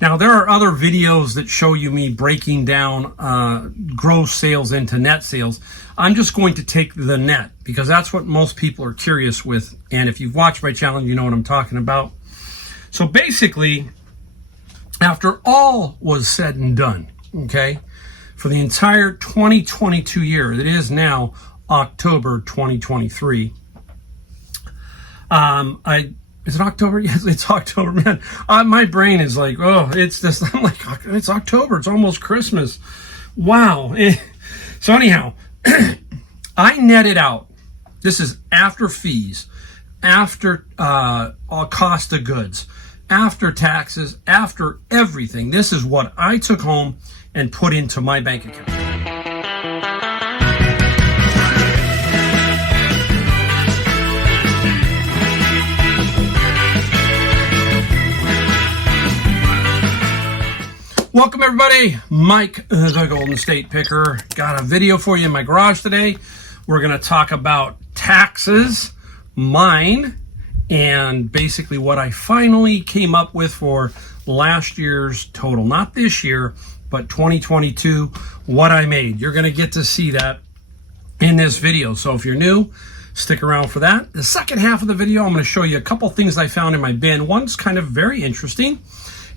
Now, there are other videos that show you me breaking down gross sales into net sales. I'm just going to take the net because that's what most people are curious with. And if you've watched my channel, you know what I'm talking about. So basically, after all was said and done, okay, for the entire 2022 year, it is now October 2023. Is it October? Yes, it's October, man. My brain is like, oh, it's this. I'm like, it's October. It's almost Christmas. Wow. So anyhow, I netted out. This is after fees, after cost of goods, after taxes, after everything. This is what I took home and put into my bank account. Welcome everybody, Mike the Golden State Picker. Got a video for you in my garage today. We're going to talk about taxes, mine, and basically what I finally came up with for last year's total. Not this year, but 2022, what I made. You're going to get to see that in this video. So if you're new, stick around for that. The second half of the video, I'm going to show you a couple things I found in my bin. One's kind of very interesting,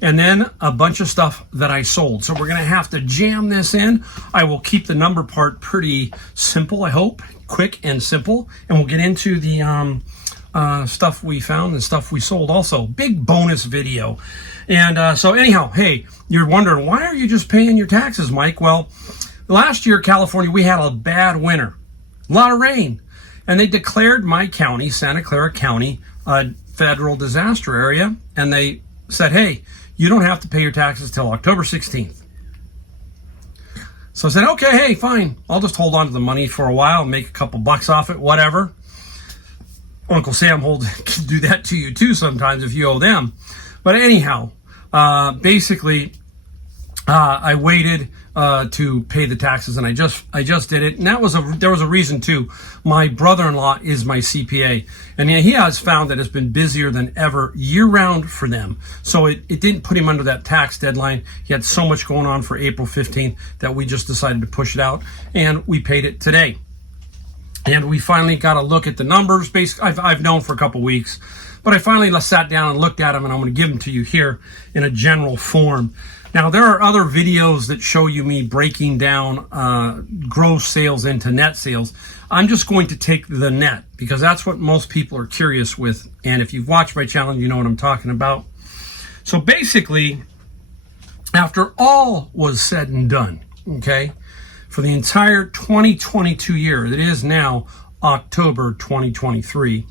and then a bunch of stuff that I sold. So we're going to have to jam this in. I will keep the number part pretty simple, I hope, quick and simple. And we'll get into the stuff we found and stuff we sold also. Big bonus video. And so anyhow, hey, you're wondering, why are you just paying your taxes, Mike? Well, last year, California, we had a bad winter. A lot of rain. And they declared my county, Santa Clara County, a federal disaster area. And they said, hey, you don't have to pay your taxes till October 16th. So I said, okay, hey, fine. I'll just hold on to the money for a while and make a couple bucks off it, whatever. Uncle Sam can do that to you too sometimes if you owe them. But anyhow, basically, I waited to pay the taxes, and I just did it. And there was a reason too. My brother-in-law is my CPA, and he has found that it's been busier than ever year-round for them. So it didn't put him under that tax deadline. He had so much going on for April 15th that we just decided to push it out, and we paid it today. And we finally got a look at the numbers. Basically, I've known for a couple weeks, but I finally sat down and looked at them, and I'm going to give them to you here in a general form. Now, there are other videos that show you me breaking down gross sales into net sales. I'm just going to take the net because that's what most people are curious with. And if you've watched my channel, you know what I'm talking about. So basically, after all was said and done, okay, for the entire 2022 year, it is now October 2023.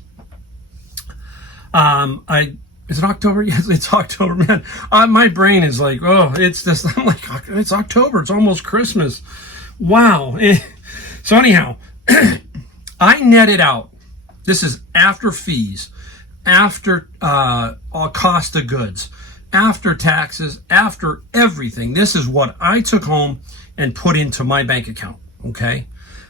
Is it October? Yes, it's October, man. My brain is like, oh, it's this. I'm like, it's October. It's almost Christmas. Wow. So anyhow, I netted out. This is after fees, after cost of goods, after taxes, after everything. This is what I took home and put into my bank account, okay?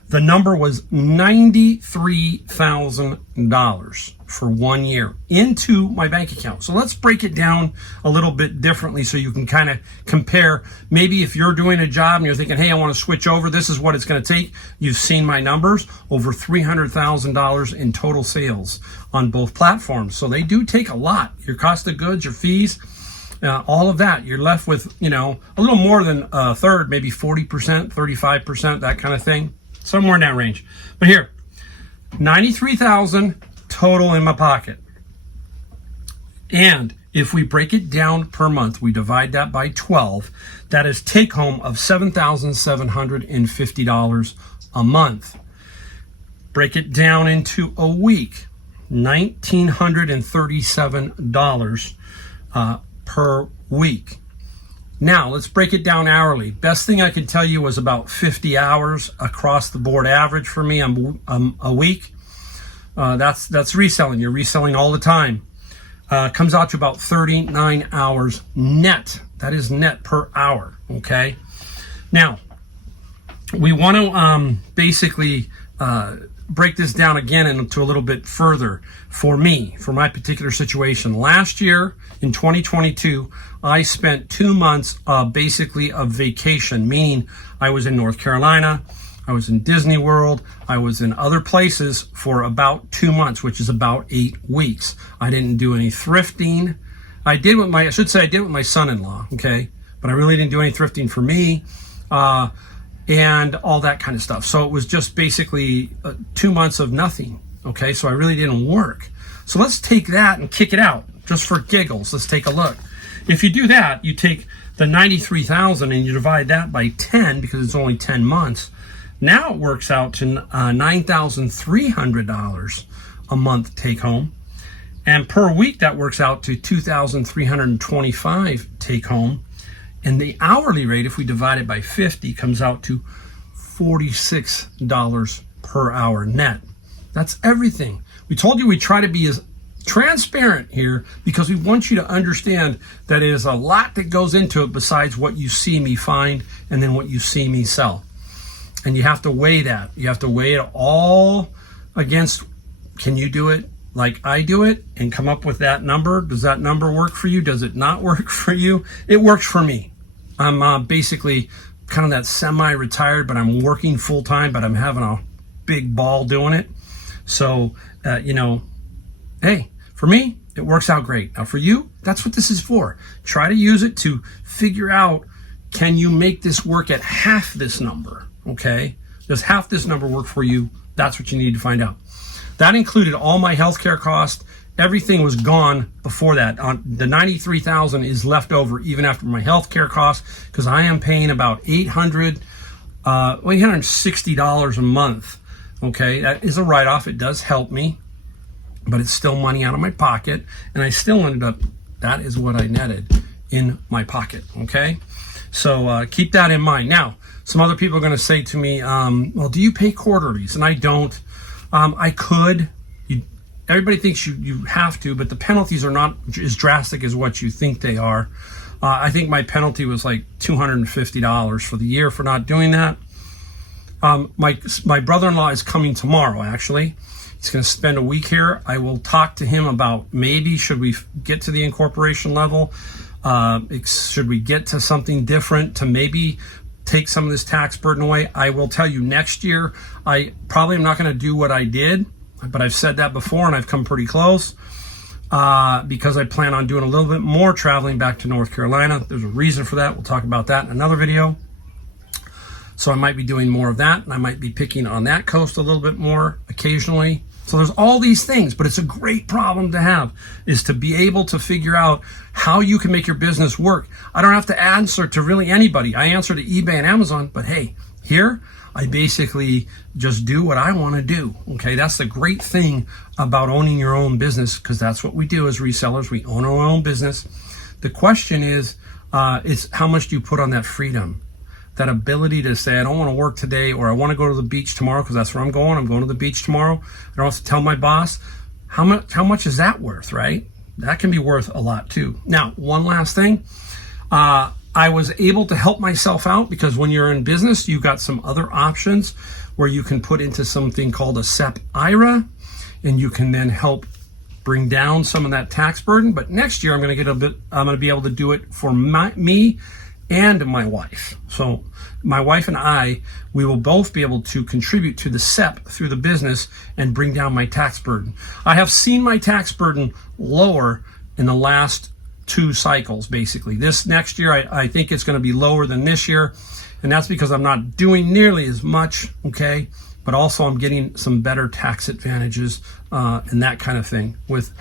The number was $93,000 for 1 year into my bank account. So let's break it down a little bit differently so you can kind of compare. Maybe if you're doing a job and you're thinking, hey, I want to switch over, this is what it's going to take. You've seen my numbers, over $300,000 in total sales on both platforms. So they do take a lot. Your cost of goods, your fees, all of that. You're left with, a little more than a third, maybe 40%, 35%, that kind of thing. Somewhere in that range. But here, $93,000 total in my pocket. And if we break it down per month, we divide that by 12, that is take home of $7,750 a month. Break it down into a week, $1,937 per week. Now, let's break it down hourly. Best thing I can tell you was about 50 hours across the board average for me a week. That's reselling. You're reselling all the time. Comes out to about 39 hours net. That is net per hour, okay? Now, we want to basically break this down again into a little bit further for me, for my particular situation. Last year in 2022, I spent 2 months basically of vacation, meaning I was in North Carolina, I was in Disney World, I was in other places for about 2 months, which is about 8 weeks. I didn't do any thrifting. I did with my son-in-law, okay? But I really didn't do any thrifting for me, and all that kind of stuff. So it was just basically 2 months of nothing, okay? So I really didn't work. So let's take that and kick it out, just for giggles. Let's take a look. If you do that, you take the $93,000 and you divide that by 10, because it's only 10 months. Now it works out to $9,300 a month take home. And per week, that works out to $2,325 take home. And the hourly rate, if we divide it by 50, comes out to $46 per hour net. That's everything. We told you we try to be as transparent here because we want you to understand that there's a lot that goes into it besides what you see me find and then what you see me sell. And you have to weigh that. You have to weigh it all against, can you do it like I do it and come up with that number? Does that number work for you? Does it not work for you? It works for me. I'm basically kind of that semi-retired, but I'm working full-time, but I'm having a big ball doing it. So, hey, for me, it works out great. Now for you, that's what this is for. Try to use it to figure out, can you make this work at half this number? Okay, does half this number work for you? That's what you need to find out. That included all my healthcare costs. Everything was gone before that. The $93,000 is left over even after my healthcare costs, because I am paying about $860 a month. Okay, that is a write-off. It does help me, but it's still money out of my pocket, and I still ended up, that is what I netted in my pocket. Okay, so keep that in mind. Now, some other people are going to say to me, well, do you pay quarterlies? And I don't. I could. Everybody thinks you have to, but the penalties are not as drastic as what you think they are. I think my penalty was like $250 for the year for not doing that. My brother-in-law is coming tomorrow, actually. He's going to spend a week here. I will talk to him about maybe should we get to the incorporation level? Should we get to something different to maybe take some of this tax burden away? I will tell you, next year, I probably am not going to do what I did, but I've said that before and I've come pretty close because I plan on doing a little bit more traveling back to North Carolina. There's a reason for that. We'll talk about that in another video. So I might be doing more of that, and I might be picking on that coast a little bit more occasionally. So there's all these things, but it's a great problem to have, is to be able to figure out how you can make your business work. I don't have to answer to really anybody. I answer to eBay and Amazon, but hey, here I basically just do what I want to do. Okay, that's the great thing about owning your own business, because that's what we do as resellers. We own our own business. The question is how much do you put on that freedom? That ability to say, I don't want to work today, or I want to go to the beach tomorrow because that's where I'm going. I'm going to the beach tomorrow. I don't have to tell my boss. How much is that worth, right? That can be worth a lot too. Now, one last thing. I was able to help myself out because when you're in business, you've got some other options where you can put into something called a SEP IRA, and you can then help bring down some of that tax burden. But next year, I'm going to be able to do it for me and my wife. So my wife and we will both be able to contribute to the SEP through the business and bring down my tax burden. I have seen my tax burden lower in the last 2 cycles, basically. This next year, I think it's going to be lower than this year, and that's because I'm not doing nearly as much, okay? But also I'm getting some better tax advantages and that kind of thing with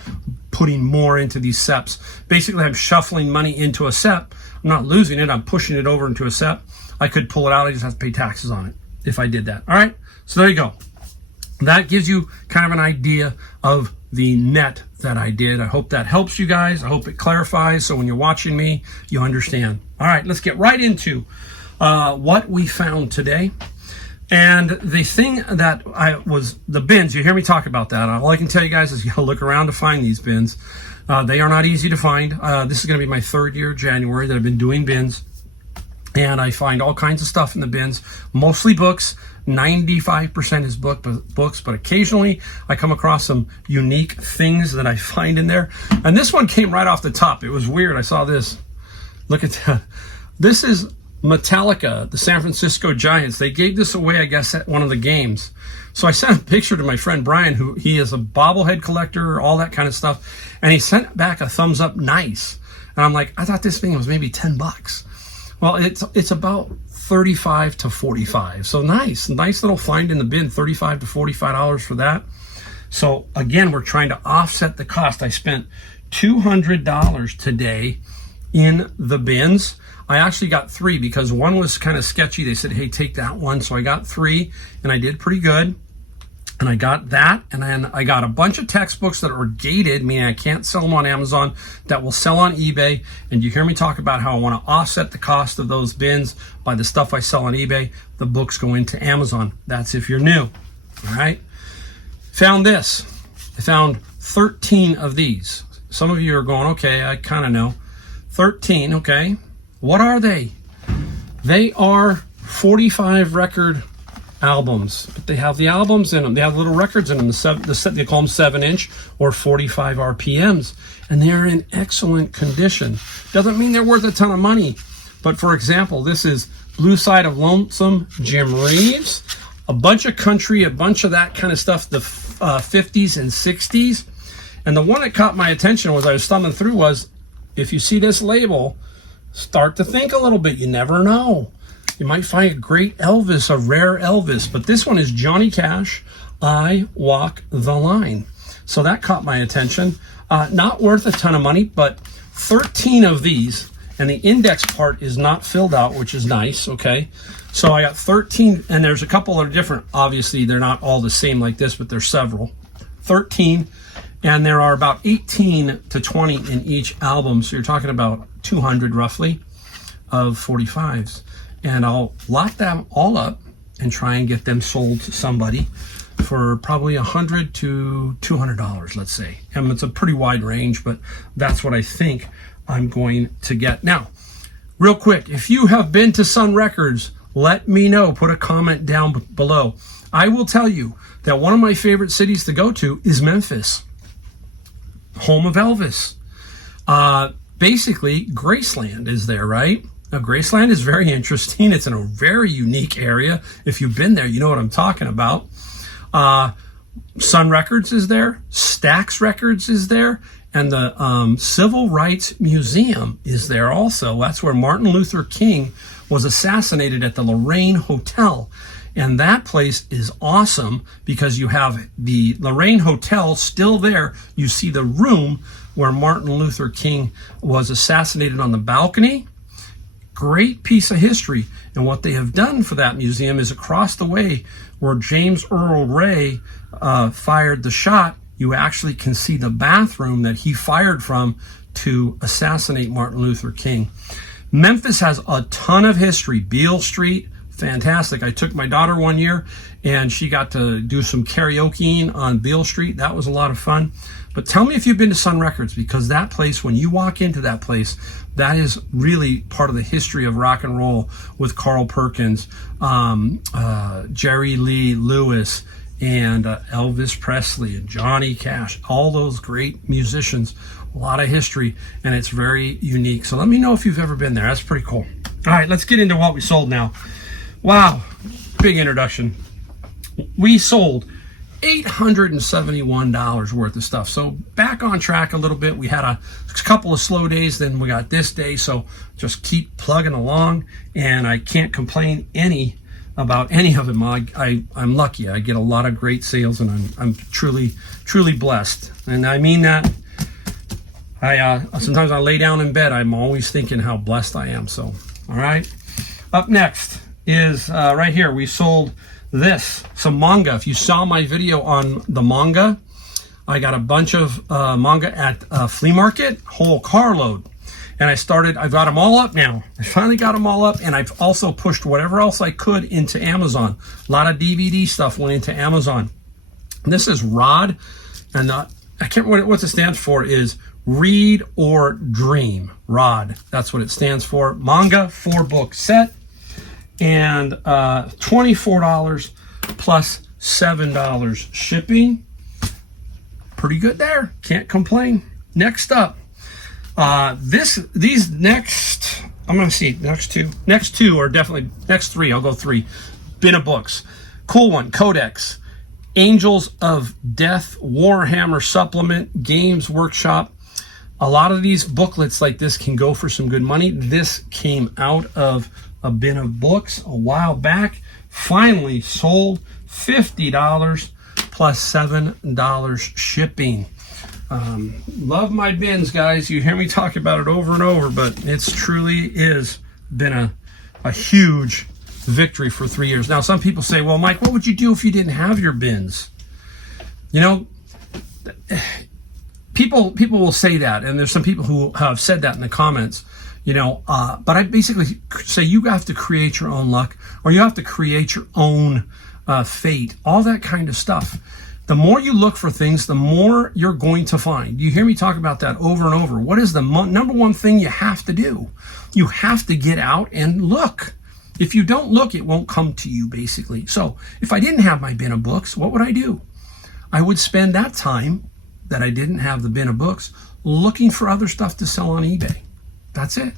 putting more into these SEPs. Basically, I'm shuffling money into a SEP. I'm not losing it. I'm pushing it over into a SEP. I could pull it out. I just have to pay taxes on it if I did that. All right. So there you go. That gives you kind of an idea of the net that I did. I hope that helps you guys. I hope it clarifies. So when you're watching me, you understand. All right. Let's get right into what we found today. And the thing that the bins, you hear me talk about that. All I can tell you guys is you gotta look around to find these bins. They are not easy to find. This is gonna be my 3rd year, January, that I've been doing bins. And I find all kinds of stuff in the bins, mostly books. 95% is books, but occasionally I come across some unique things that I find in there. And this one came right off the top. It was weird. I saw this. Look at that. This is Metallica, the San Francisco Giants. They gave this away, I guess, at one of the games. So I sent a picture to my friend Brian, who he is a bobblehead collector, all that kind of stuff. And he sent back a thumbs up, nice. And I'm like, I thought this thing was maybe $10. Well, it's about 35 to 45. So nice little find in the bin, $35 to $45 for that. So again, we're trying to offset the cost. I spent $200 today in the bins. I actually got 3 because one was kind of sketchy. They said, hey, take that one. So I got 3 and I did pretty good. And I got that, and then I got a bunch of textbooks that are gated, meaning I can't sell them on Amazon, that will sell on eBay. And you hear me talk about how I want to offset the cost of those bins by the stuff I sell on eBay. The books go into Amazon. That's if you're new. All right. Found this. I found 13 of these. Some of you are going, okay, I kind of know. 13, okay. What are they? They are 45 record albums, but they have the albums in them. They have little records in them. They call them 7-inch or 45 RPMs, and they're in excellent condition. Doesn't mean they're worth a ton of money, but for example, this is Blue Side of Lonesome, Jim Reeves, a bunch of country, a bunch of that kind of stuff, the 50s and 60s. And the one that caught my attention was I was thumbing through was, if you see this label, start to think a little bit. You never know. You might find a great Elvis, a rare Elvis, but this one is Johnny Cash, I Walk the Line. So that caught my attention. Not worth a ton of money, but 13 of these, and the index part is not filled out, which is nice, okay? So I got 13, and there's a couple that are different. Obviously, they're not all the same like this, but there's several. 13, and there are about 18 to 20 in each album, so you're talking about 200 roughly of 45s. And I'll lot them all up and try and get them sold to somebody for probably $100 to $200, let's say. And it's a pretty wide range, but that's what I think I'm going to get. Now, real quick, if you have been to Sun Records, let me know. Put a comment down below. I will tell you that one of my favorite cities to go to is Memphis, home of Elvis. Basically, Graceland is there, right? Now, Graceland is very interesting. It's in a very unique area. If you've been there, you know what I'm talking about. Sun Records is there. Stax Records is there. And the Civil Rights Museum is there also. That's where Martin Luther King was assassinated, at the Lorraine Hotel. And that place is awesome because you have the Lorraine Hotel still there. You see the room where Martin Luther King was assassinated on the balcony. Great piece of history. And what they have done for that museum is across the way where James Earl Ray fired the shot, you actually can see the bathroom that he fired from to assassinate Martin Luther King. Memphis has a ton of history. Beale Street, fantastic. I took my daughter one year and she got to do some karaokeing on Beale Street. That was a lot of fun. But tell me if you've been to Sun Records, because that place, when you walk into that place, that is really part of the history of rock and roll, with Carl Perkins, Jerry Lee Lewis, and Elvis Presley and Johnny Cash, all those great musicians. A lot of history, and it's very unique. So let me know if you've ever been there. That's pretty cool. All right, let's get into what we sold now. Wow, big introduction. We sold $871 worth of stuff. So back on track a little bit. We had a couple of slow days, then we got this day. So just keep plugging along, and I can't complain about any of them. I'm lucky. I get a lot of great sales, and I'm truly blessed. And I mean that. Sometimes I lay down in bed, I'm always thinking how blessed I am. So, all right. Up next is right here. We sold some manga. If you saw my video on the manga, I got a bunch of manga at a flea market, whole carload. And I've got them all up now. I finally got them all up, and I've also pushed whatever else I could into Amazon. A lot of DVD stuff went into Amazon. And this is ROD, and I can't remember what it stands for, is Read or Dream. ROD. That's what it stands for. Manga 4-book set. And $24 plus $7 shipping. Pretty good there. Can't complain. Next up, these next, I'm going to see, next two are definitely, next three, I'll go three. Bin of books. Cool one, Codex. Angels of Death, Warhammer Supplement, Games Workshop. A lot of these booklets like this can go for some good money. This came out of a bin of books a while back. Finally sold $50 plus $7 shipping. Love my bins, guys. You hear me talk about it over and over, but it's truly is been a huge victory for 3 years. Now, some people say, well, Mike, what would you do if you didn't have your bins? You know, people will say that, and there's some people who have said that in the comments, you know, but I basically say you have to create your own luck, or you have to create your own fate, all that kind of stuff. The more you look for things, the more you're going to find. You hear me talk about that over and over. What is the number one thing you have to do? You have to get out and look. If you don't look, it won't come to you, basically. So if I didn't have my bin of books, what would I do? I would spend that time that I didn't have the bin of books looking for other stuff to sell on eBay. That's it.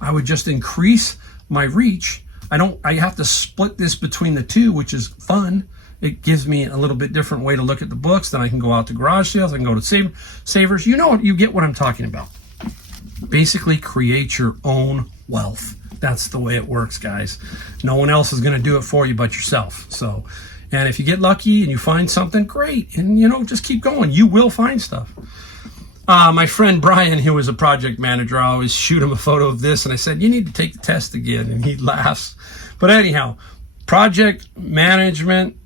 I would just increase my reach. I have to split this between the two, which is fun. It gives me a little bit different way to look at the books. Then I can go out to garage sales. I can go to savers. You know what? You get what I'm talking about. Basically, create your own wealth. That's the way it works, guys. No one else is going to do it for you but yourself. So, and if you get lucky and you find something, great. And, you know, just keep going. You will find stuff. My friend Brian, who was a project manager, I always shoot him a photo of this. And I said, you need to take the test again. And he laughs. But anyhow, Project Management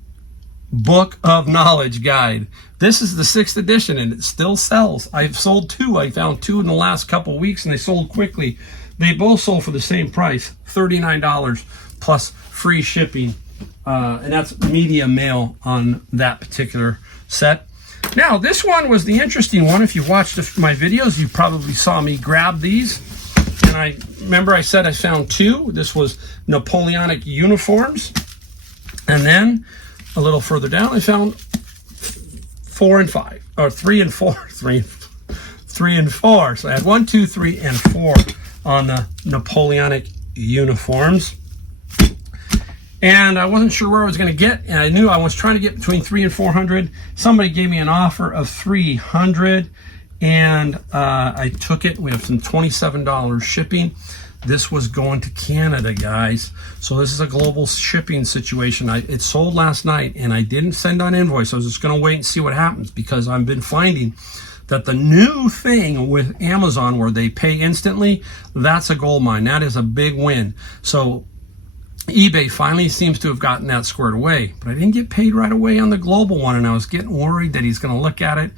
Book of Knowledge Guide. This is the 6th edition and it still sells. I've sold 2. I found 2 in the last couple of weeks and they sold quickly. They both sold for the same price, $39 plus free shipping. And that's medium mail on that particular set. Now, this one was the interesting one. If you watched my videos, you probably saw me grab these. And I remember I said I found 2. This was Napoleonic uniforms. And then a little further down, I found 4 and 5, or 3 and 4, 3 and 4. So I had 1, 2, 3, and 4 on the Napoleonic uniforms. And I wasn't sure where I was going to get, and I knew I was trying to get between 300 and 400. Somebody gave me an offer of 300, and I took it. We have some $27 shipping. This was going to Canada, guys. So this is a global shipping situation. It sold last night, and I didn't send on invoice. I was just going to wait and see what happens, because I've been finding that the new thing with Amazon where they pay instantly, that's a gold mine. That is a big win. So eBay finally seems to have gotten that squared away, but I didn't get paid right away on the global one, and I was getting worried that he's going to look at it.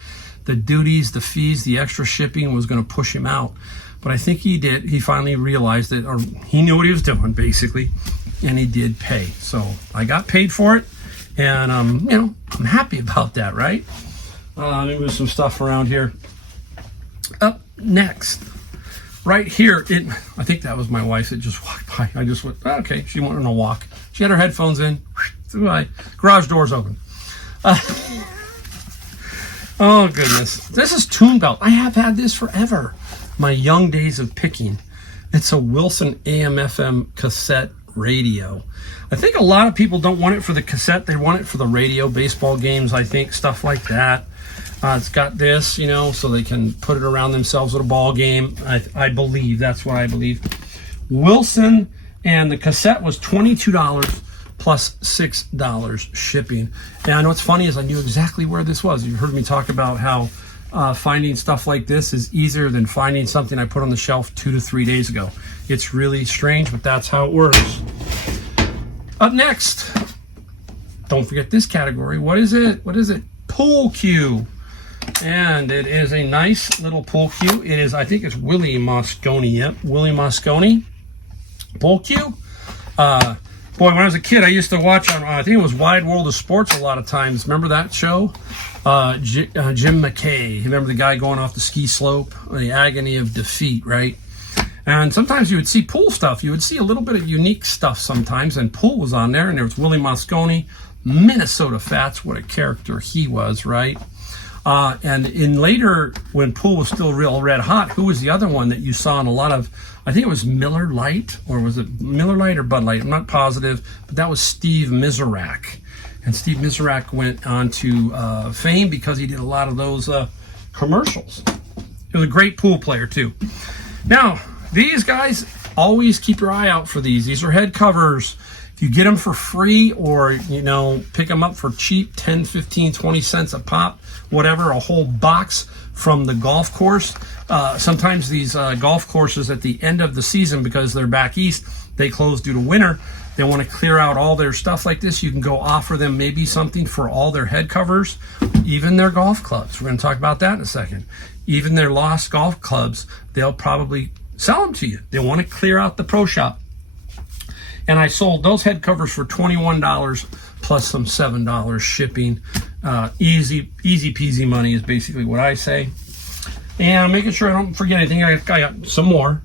The duties, the fees, the extra shipping was going to push him out. But I think he did. He finally realized it, or he knew what he was doing, basically, and he did pay. So I got paid for it, and you know, I'm happy about that, right? Let me move some stuff around here. Up next, right here, I think that was my wife that just walked by. I just went, oh, okay, she went on a walk. She had her headphones in. Garage doors open. Oh, goodness. This is Tune Belt. I have had this forever. My young days of picking. It's a Wilson AM/FM cassette radio. I think a lot of people don't want it for the cassette. They want it for the radio, baseball games, I think, stuff like that. It's got this, you know, so they can put it around themselves at a ball game. I believe. That's what I believe. Wilson, and the cassette was $22 plus $6 shipping. And I know what's funny is I knew exactly where this was. You've heard me talk about how finding stuff like this is easier than finding something I put on the shelf 2 to 3 days ago. It's really strange, but that's how it works. Up next, don't forget this category. What is it? What is it? Pool cue. And it is a nice little pool cue. It is, I think it's Willie Mosconi. Yep, Willie Mosconi pool cue. Boy, when I was a kid, I used to watch on, I think it was Wide World of Sports a lot of times. Remember that show? Jim McKay. You remember the guy going off the ski slope? The agony of defeat, right? And sometimes you would see Pool stuff. You would see a little bit of unique stuff sometimes, and Pool was on there, and there was Willie Mosconi, Minnesota Fats. What a character he was, right? And in later, when Pool was still real red hot, who was the other one that you saw in a lot of, I think it was Miller Lite, or was it Miller Lite or Bud Light? I'm not positive, but that was Steve Miserak. And Steve Miserak went on to fame because he did a lot of those commercials. He was a great pool player, too. Now, these guys, always keep your eye out for these. These are head covers. If you get them for free or, you know, pick them up for cheap, 10, 15, 20 cents a pop, whatever, a whole box from the golf course. Sometimes these golf courses at the end of the season, because they're back east, they close due to winter. They want to clear out all their stuff like this. You can go offer them maybe something for all their head covers, even their golf clubs. We're going to talk about that in a second. Even their lost golf clubs, they'll probably sell them to you. They want to clear out the pro shop. And I sold those head covers for $21 plus some $7 shipping. Easy peasy money is basically what I say. And I'm making sure I don't forget anything. I got some more.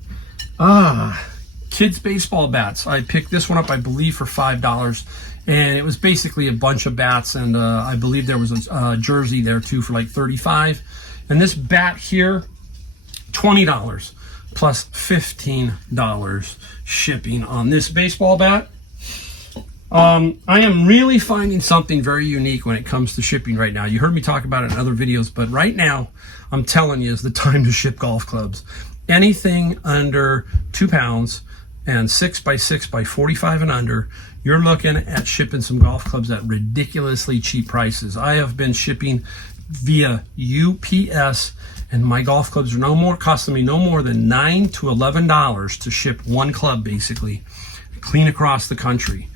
Kids baseball bats. I picked this one up, I believe, for $5. And it was basically a bunch of bats. And I believe there was a jersey there, too, for like $35. And this bat here, $20 plus $15 shipping on this baseball bat. I am really finding something very unique when it comes to shipping right now. You heard me talk about it in other videos, but right now, I'm telling you, is the time to ship golf clubs. Anything under 2 pounds and 6x6 x 45 and under, you're looking at shipping some golf clubs at ridiculously cheap prices. I have been shipping via UPS, and my golf clubs are costing me no more than $9 to $11 to ship one club, basically, clean across the country.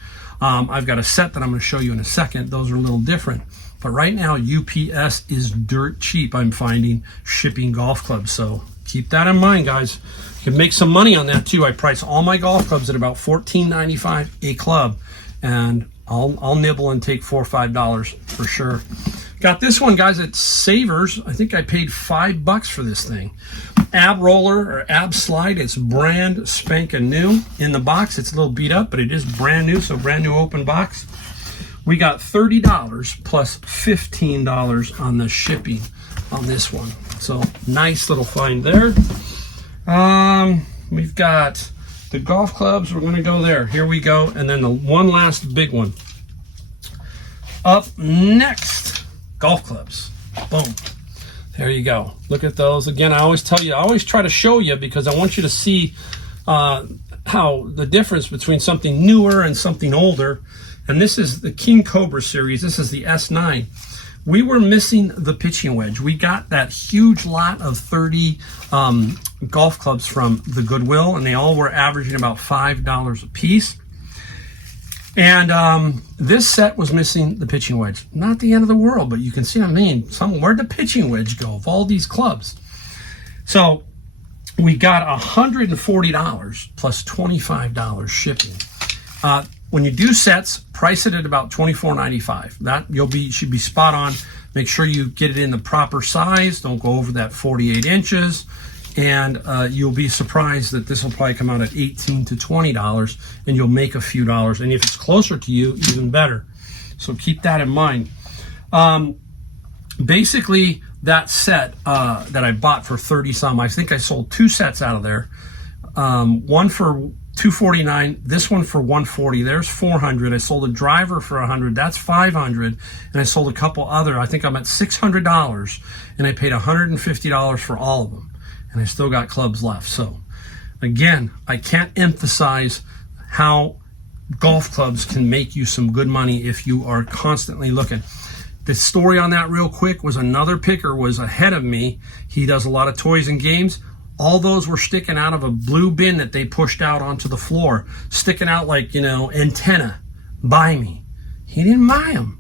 I've got a set that I'm going to show you in a second. Those are a little different. But right now, UPS is dirt cheap, I'm finding, shipping golf clubs. So keep that in mind, guys. You can make some money on that, too. I price all my golf clubs at about $14.95 a club. And I'll nibble and take $4 or $5 for sure. Got this one, guys, at Savers. I think I paid $5 for this thing. Ab roller or ab slide. It's brand spanking new. In the box, it's a little beat up, but it is brand new, so brand new open box. We got $30 plus $15 on the shipping on this one. So nice little find there. We've got the golf clubs. We're going to go there. Here we go. And then the one last big one. Up next, golf clubs. Boom. There you go. Look at those. Again, I always tell you, I always try to show you because I want you to see how the difference between something newer and something older. And this is the King Cobra series. This is the S9. We were missing the pitching wedge. We got that huge lot of 30 golf clubs from the Goodwill, and they all were averaging about $5 a piece. And this set was missing the pitching wedge. Not the end of the world, but you can see what I mean. Where'd the pitching wedge go of all these clubs? So we got $140 plus $25 shipping. When you do sets, price it at about $24.95. That should be spot on. Make sure you get it in the proper size. Don't go over that 48 inches. And you'll be surprised that this will probably come out at $18 to $20, and you'll make a few dollars. And if it's closer to you, even better. So keep that in mind. Basically, that set that I bought for 30 some, I think I sold 2 sets out of there. One for $249, this one for $140. There's $400. I sold a driver for $100. That's $500. And I sold a couple other. I think I'm at $600, and I paid $150 for all of them. And I still got clubs left. So, again, I can't emphasize how golf clubs can make you some good money if you are constantly looking. The story on that real quick was another picker was ahead of me. He does a lot of toys and games. All those were sticking out of a blue bin that they pushed out onto the floor, sticking out like, antenna. Buy me. He didn't buy them.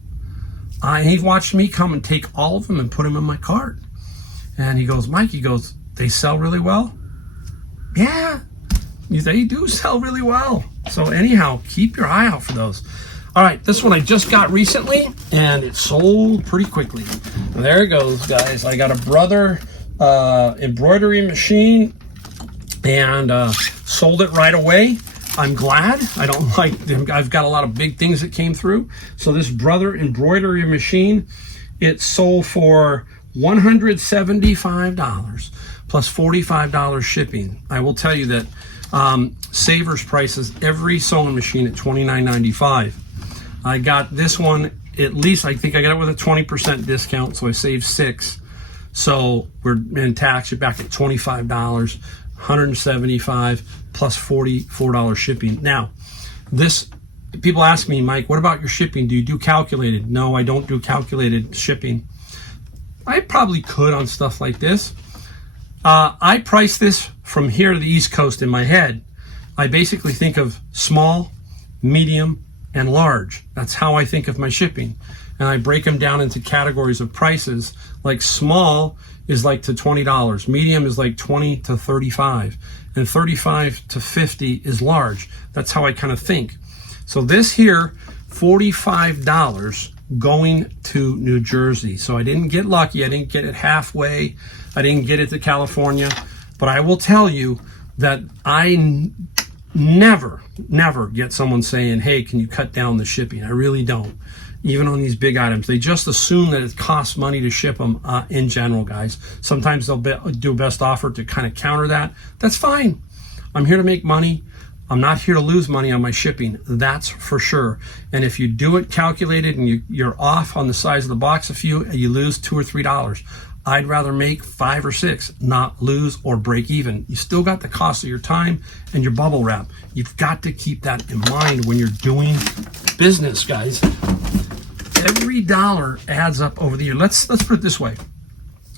He watched me come and take all of them and put them in my cart. And he goes, Mike, they sell really well? Yeah. they do sell really well. So anyhow, keep your eye out for those. All right, this one I just got recently, and it sold pretty quickly. There it goes, guys. I got a Brother embroidery machine, and sold it right away. I'm glad. I don't like them. I've got a lot of big things that came through. So this Brother embroidery machine, it sold for $175 plus $45 shipping. I will tell you that Savers prices every sewing machine at $29.95. I got this one, at least I think I got it with a 20% discount, so I saved $6. So we're in tax, you're back at $25, $175 plus $44 shipping. Now, this, people ask me, Mike, what about your shipping? Do you do calculated? No, I don't do calculated shipping. I probably could on stuff like this. I price this from here to the East Coast in my head. I basically think of small, medium, and large. That's how I think of my shipping. And I break them down into categories of prices. Like small is like to $20, medium is like 20 to 35, and 35 to 50 is large. That's how I kind of think. So this here, $45 going to New Jersey. So I didn't get lucky. I didn't get it halfway. I didn't get it to California. But I will tell you that I never get someone saying, hey, can you cut down the shipping? I really don't. Even on these big items, they just assume that it costs money to ship them in general, guys. Sometimes they'll do a best offer to kind of counter that. That's fine. I'm here to make money. I'm not here to lose money on my shipping. That's for sure. And if you do it calculated and you're off on the size of the box a few, you lose $2 or $3. I'd rather make $5 or $6, not lose or break even. You still got the cost of your time and your bubble wrap. You've got to keep that in mind when you're doing business, guys. Every dollar adds up over the year. Let's put it this way.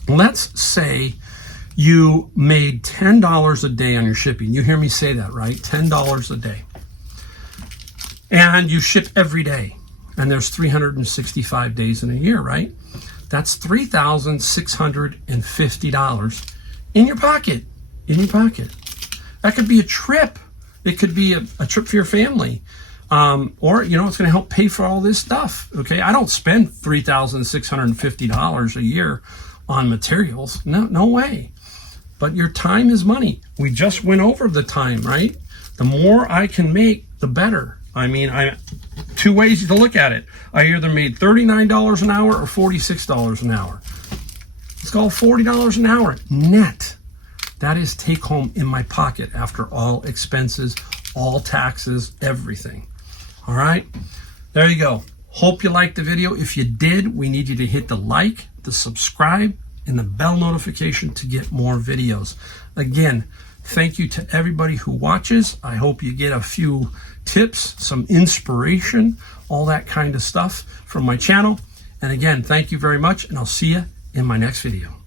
Let's say you made $10 a day on your shipping. You hear me say that, right? $10 a day. And you ship every day. And there's 365 days in a year, right? That's $3,650 in your pocket. In your pocket. That could be a trip. It could be a trip for your family. Or, you know, it's going to help pay for all this stuff. Okay. I don't spend $3,650 a year on materials. No way. But your time is money. We just went over the time, right? The more I can make, the better. I mean, two ways to look at it. I either made $39 an hour or $46 an hour. Let's call $40 an hour net. That is take home in my pocket after all expenses, all taxes, everything. All right, there you go. Hope you liked the video. If you did, we need you to hit the like, the subscribe, and the bell notification to get more videos. Again, thank you to everybody who watches. I hope you get a few tips, some inspiration, all that kind of stuff from my channel. And again, thank you very much, and I'll see you in my next video.